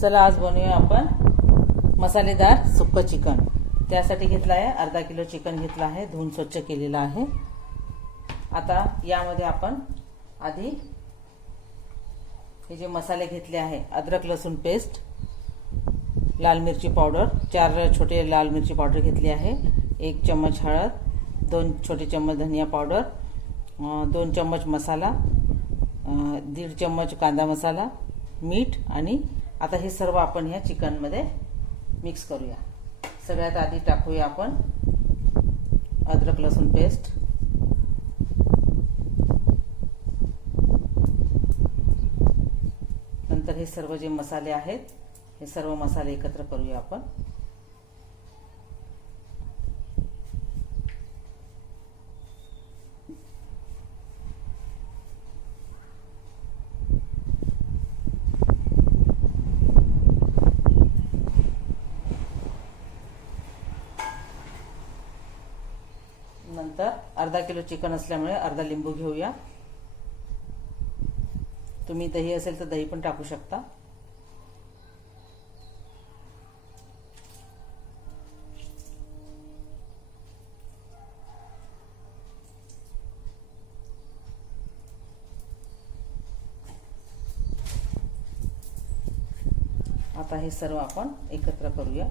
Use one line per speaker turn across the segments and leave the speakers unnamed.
चला आज बनवूया आपण मसालेदार सुक्क चिकन. त्यासाठी घेतलं आहे अर्धा किलो चिकन घेतलं आहे धुवून स्वच्छ केलेलं आहे. आता यामध्ये आपण आधी हे जे मसाले घेतले आहे अद्रक लसूण पेस्ट लाल मिरची पावडर चार छोटे लाल मिरची पावडर घेतली आहे एक चम्मच हळद दोन छोटे चम्मच धनिया पावडर दोन चम्मच मसाला दीड चम्मच कांदा मसाला मीठ आणि आता हे सर्व आपण ह्या चिकनमध्ये मिक्स करूया. सगळ्यात आधी टाकूया आपण अद्रक लसूण पेस्ट नंतर हे सर्व जे मसाले आहेत हे सर्व मसाले एकत्र करूया आपण नंतर अर्धा किलो चिकन असल्यामुळे अर्धा लिंबू घेऊया. तुम्ही दही असेल तर दही पण टाकू शकता. आता हे सर्व आपण एकत्र करूया.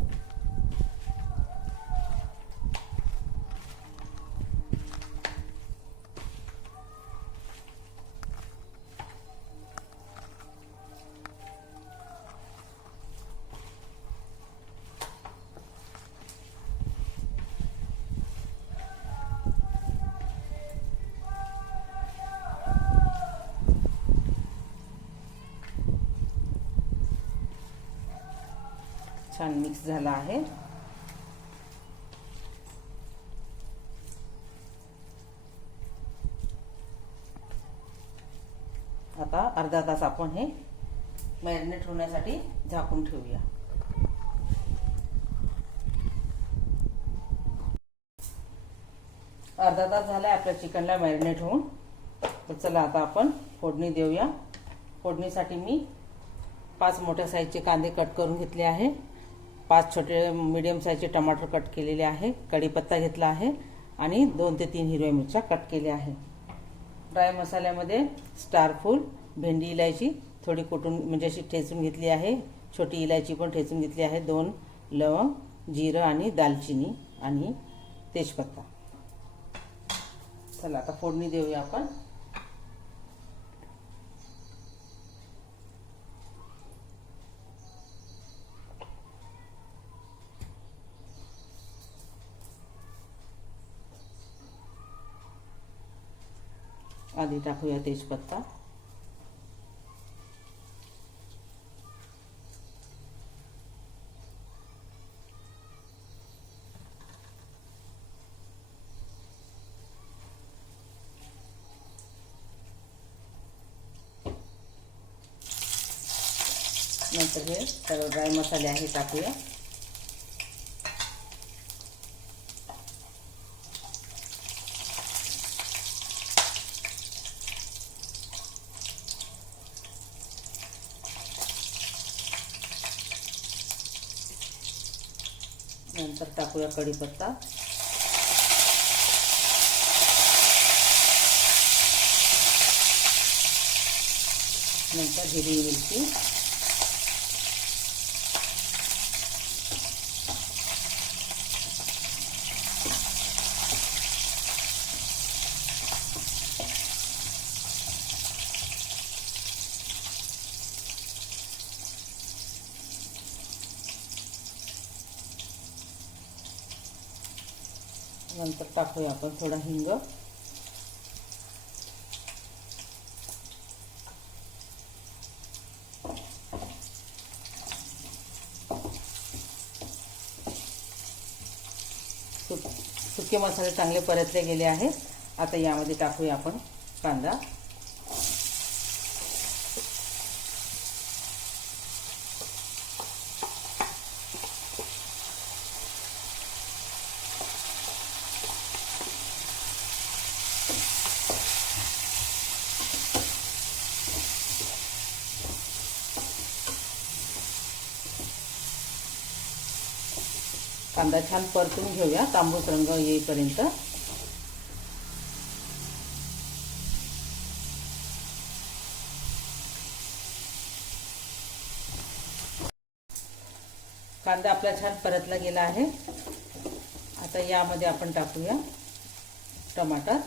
छान मिक्स झाला आहे. आता अर्धा तास आपण हे मॅरिनेट होण्यासाठी झाकून ठेवूया. अर्धा तास झाला आपल्या चिकनला मॅरिनेट होऊन. तर चला आता आपण फोडणी देऊया. फोडणीसाठी मी पाच मोठ्या साईजचे कांदे कट करून घेतले आहे. पाच छोटे मिडियम साईजचे टमाटर कट केलेले आहे. कढीपत्ता घेतला आहे आणि दोन ते तीन हिरव्या मिरच्या कट केल्या आहे. ड्राय मसाल्यामध्ये स्टारफूल भेंडी इलायची थोडी कुटून म्हणजे अशी ठेचून घेतली आहे. छोटी इलायची पण ठेचून घेतली आहे. दोन लवंग जिरं आणि दालचिनी आणि तेजपत्ता. चला आता फोडणी देऊया आपण. आधी टाकूया तेजपत्ता नंतर हे सर्व ड्राय मसाले आहे टाकूया नंतर टाकूया कढीपत्ता नंतर हिरवी मिरची. नंतर टाकूया आपण थोडा हिंग. सुक सुके मसाले चांगले परतले गेले आहेत. आता यामध्ये टाकूया आपण कांदा. कांदा छान परतून घेऊया तांबूस रंग येईपर्यंत. कांदा आपला छान परतला गेला आहे. आता यामध्ये आपण टाकूया टमाटर.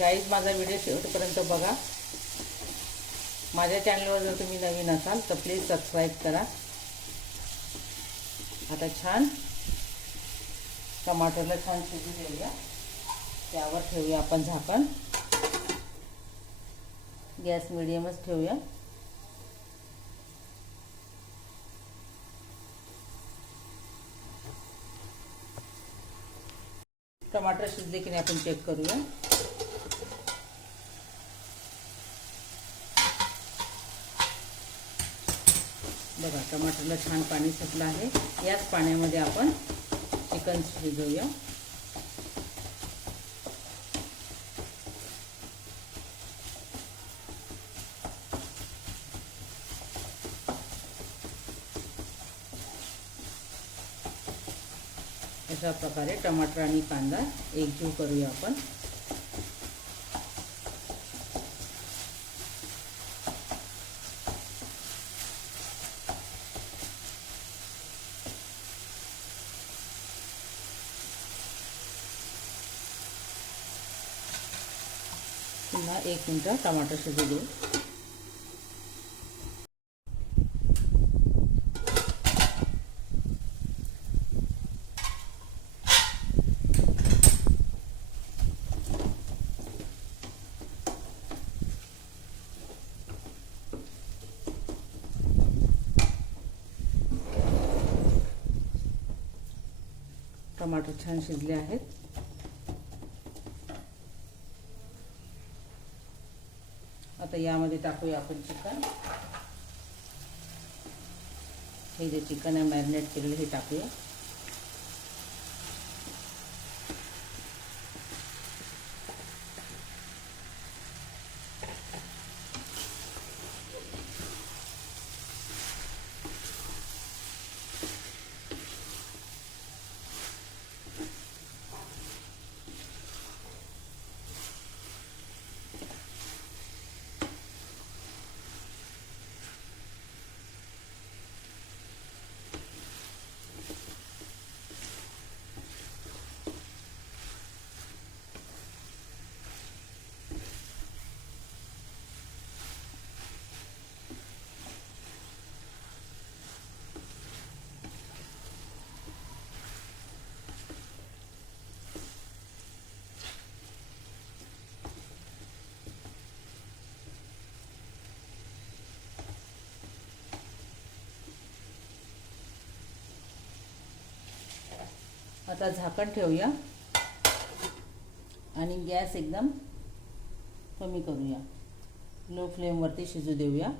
गाईज माझा व्हिडिओ शेवटपर्यंत बघा. माझ्या चॅनलवर जर तुम्ही नवीन असाल तर प्लीज सबस्क्राईब करा. आता छान टमाटरला छान शिजू देऊया त्यावर ठेवूया आपण झाकण. गॅस मिडियमच ठेवूया. टमाटर शिजले की नाही आपण चेक करूया बघा टमाटरला छान पाणी सुटलं आहे. याच पाण्यामध्ये आपण चिकन शिजवूया. अशा प्रकारे टमाटर आणि कांदा एकजीव करूया आपण. पुन्हा एक मिनटं टमाटर शिजू देऊ. टमाटर छान शिजले आहेत आता यामध्ये टाकूया आपण चिकन. हे जे चिकन आहे मॅरिनेट केलेलं हे टाकूया. आता झाकण ठेवूया. आणि गॅस एकदम कमी करूया. लो फ्लेमवरती शिजू देऊया.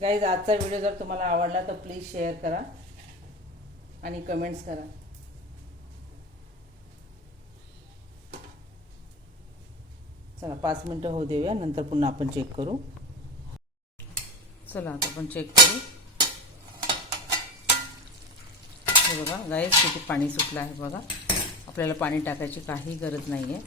गाईज आजचा व्हिडिओ जर तुम्हाला आवडला तर प्लीज शेअर करा आणि कमेंट्स करा. चला पाच मिनटं होऊ देऊया. नंतर पुन्हा आपण चेक करू. चला आता आपण चेक करू. हे बघा गाईस किती पाणी सुटलं आहे बघा. आपल्याला पाणी टाकायची काही गरज नाही आहे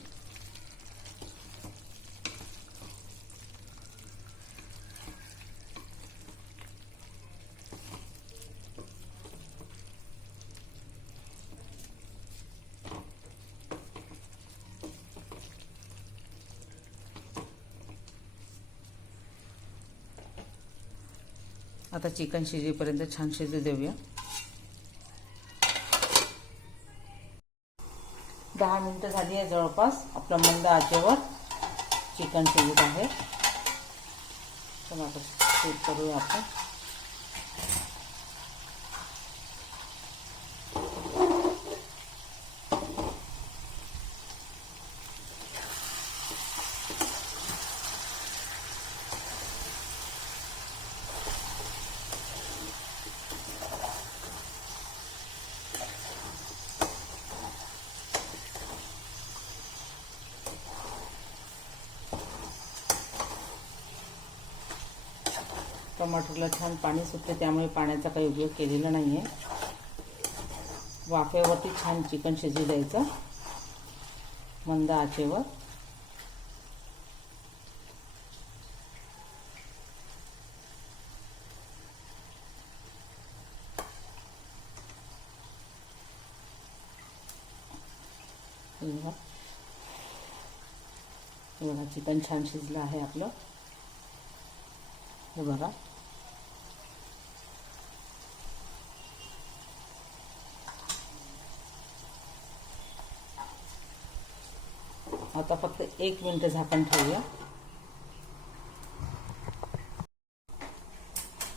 आता चिकन शिजेपर्यंत छान शिजू देऊया. दहा मिनटं झाली आहे जवळपास. आपलं मंद आचेवर चिकन शिजत आहे. टमाटर चेक करूया आपण. टमाटरला छान पाणी सुटते त्यामुळे पाण्याचा काही उपयोग केलेला नाही आहे वाफेवरती छान चिकन शिजू द्यायचं. मंद आचेवर. बघा चिकन छान शिजलं आहे आपलं. हे बघा. आता फक्त एक मिनिट झाकण ठेवूया.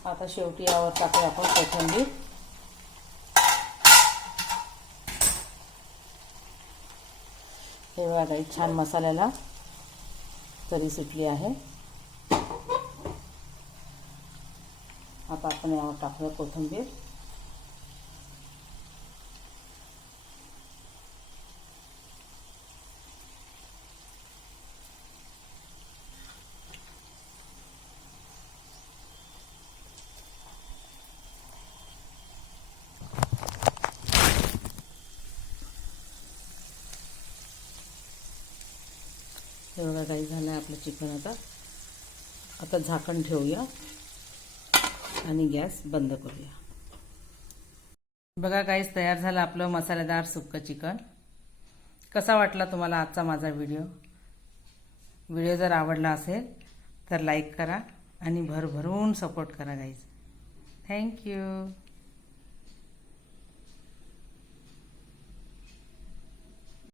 आता शेवटी यावर टाकूया आपण कोथिंबीर. हे बघा काही छान मसाल्याला तरी सुटली आहे. आता आपण यावर टाकूया कोथिंबीर. हे काही झालं आहे आपलं चिकन आता. आता झाकण ठेवूया आणि गॅस बंद करूया. बघा काहीच तयार झालं आपलं मसालेदार सुक्क चिकन. कसा वाटला तुम्हाला आजचा माझा व्हिडिओ व्हिडिओ जर आवडला असेल तर लाईक करा आणि भरभरून सपोर्ट करा गाईज थँक्यू